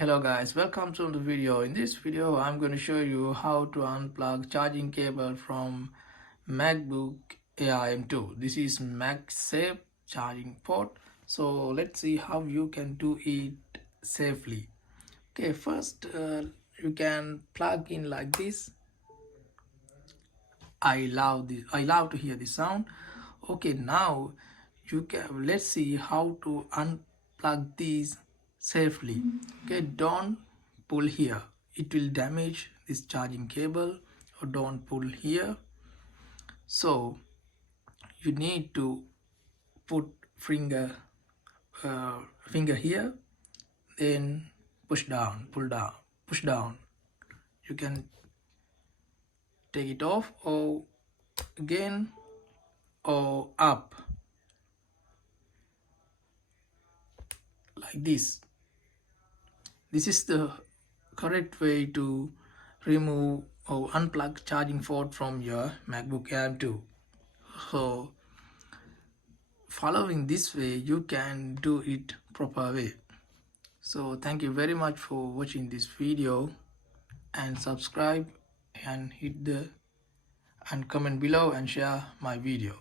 Hello guys, welcome to the video. In this video I'm going to show you how to unplug charging cable from MacBook Air M2. This is MagSafe charging port. So let's see how you can do it safely. Okay, first you can plug in like this. I love to hear the sound. Okay, now let's see how to unplug these safely. Okay, don't pull here, it will damage this charging cable, or don't pull here. So you need to put finger here, then push down, push down. You can take it off, or again, or up, like this. This is the correct way to remove or unplug charging port from your MacBook Air 2. So following this way you can do it proper way. So thank you very much for watching this video, and subscribe and hit the and comment below and share my video.